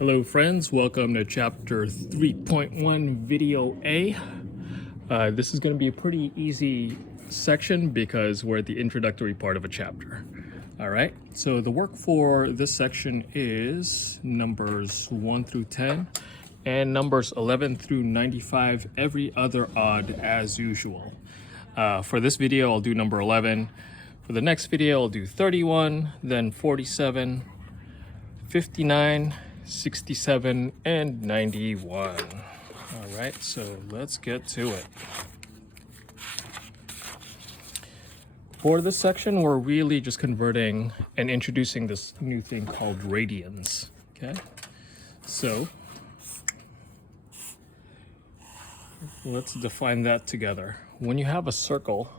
Hello friends, welcome to chapter 3.1 video A. This is going to be a pretty easy section because we're at the introductory part of a chapter. Alright, so the work for this section is numbers 1 through 10 and numbers 11 through 95, every other odd as usual. For this video I'll do number 11. For the next video I'll do 31, then 47, 59, 67, and 91. All right, so let's get to it. For this section, we're really just converting and introducing this new thing called radians. Okay, so let's define that together. When you have a circle,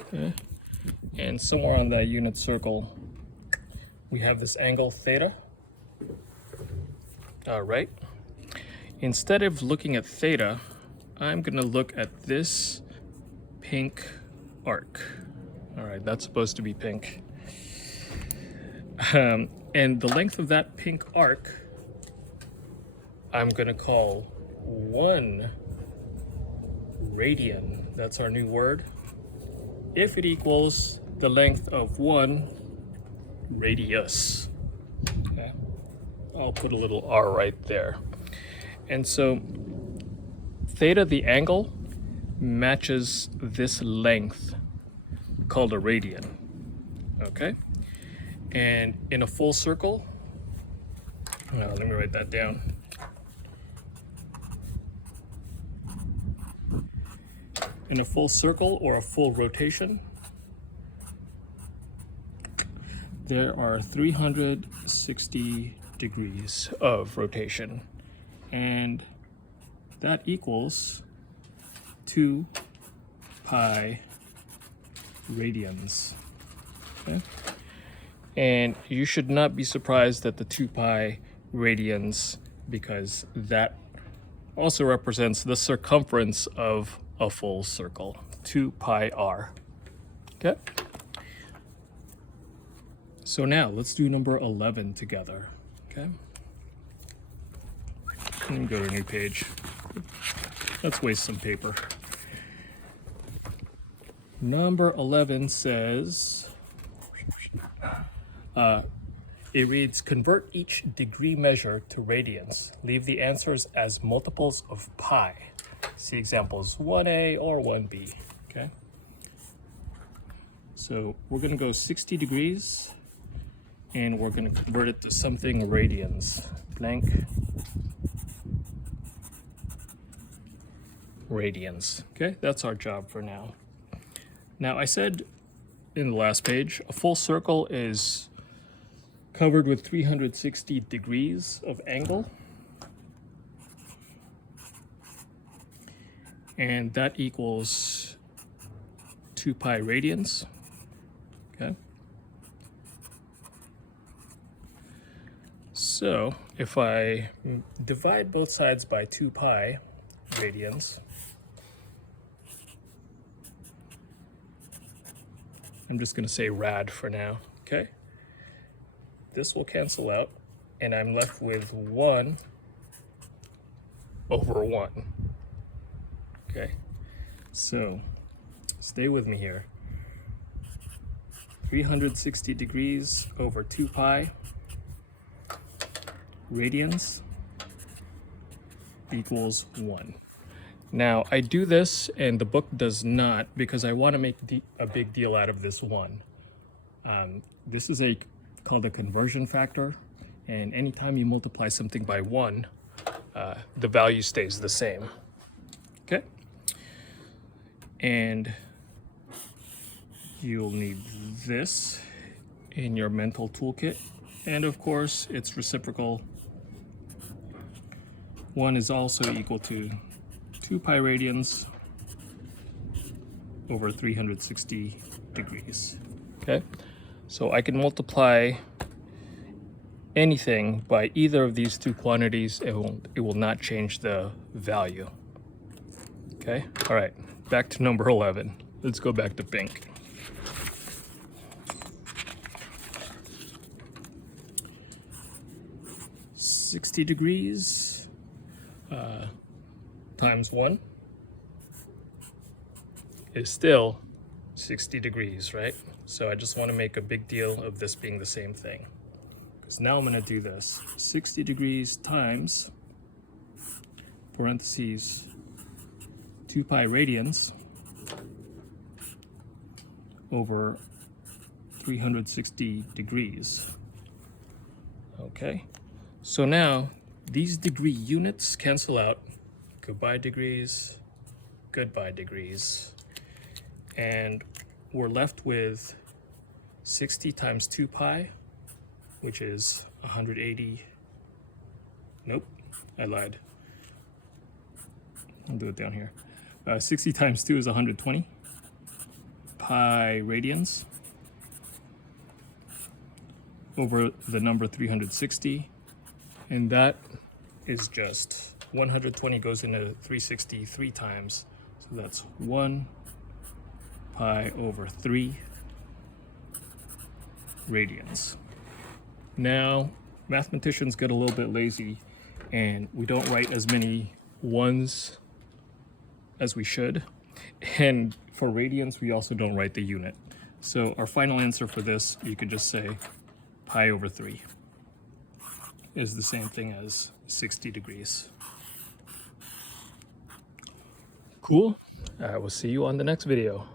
okay, and somewhere on that unit circle, we have this angle theta. All right. Instead of looking at theta, I'm going to look at this pink arc. All right, that's supposed to be pink. And the length of that pink arc, I'm going to call 1 radian. That's our new word. If it equals the length of 1 radius. Okay. I'll put a little r right there. And so theta, the angle, matches this length called a radian. Okay? And in a full circle, let me write that down. In a full circle or a full rotation, there are 360 degrees of rotation, and that equals 2 pi radians. Okay? And you should not be surprised at the 2 pi radians, because that also represents the circumference of a full circle, 2 pi r. Okay? So now let's do number 11 together. Okay? Let me go to a new page. Let's waste some paper. Number 11 says, it reads, convert each degree measure to radians. Leave the answers as multiples of pi. See examples 1a or 1b. Okay? So we're going to go 60 degrees, and we're going to convert it to something radians. Blank radians. Okay, that's our job for now. Now, I said in the last page, a full circle is covered with 360 degrees of angle. And that equals 2 pi radians. Okay. So if I divide both sides by 2 pi radians, I'm just going to say rad for now, okay? This will cancel out, and I'm left with 1 over 1. Okay, so stay with me here. 360 degrees over 2 pi radians equals 1. Now, I do this, and the book does not, because I want to make a big deal out of this 1. This is called a conversion factor, and anytime you multiply something by 1, the value stays the same. Okay? And you'll need this in your mental toolkit, and of course, it's reciprocal. 1 is also equal to 2 pi radians over 360 degrees. Okay, so I can multiply anything by either of these two quantities. It will not change the value. Okay, all right, back to number 11. Let's go back to pink. 60 degrees times 1 is still 60 degrees, right? So I just want to make a big deal of this being the same thing. Because now I'm going to do this. 60 degrees times, parentheses, 2 pi radians over 360 degrees. Okay, so now these degree units cancel out. Goodbye degrees, goodbye degrees. And we're left with 60 times 2 pi, which is 180. Nope, I lied. I'll do it down here. 60 times 2 is 120 pi radians over the number 360. And that is just 120 goes into 360 3 times. So that's 1 pi over 3 radians. Now, mathematicians get a little bit lazy and we don't write as many ones as we should. And for radians, we also don't write the unit. So our final answer for this, you could just say pi over 3 is the same thing as 60 degrees. Cool. We'll see you on the next video.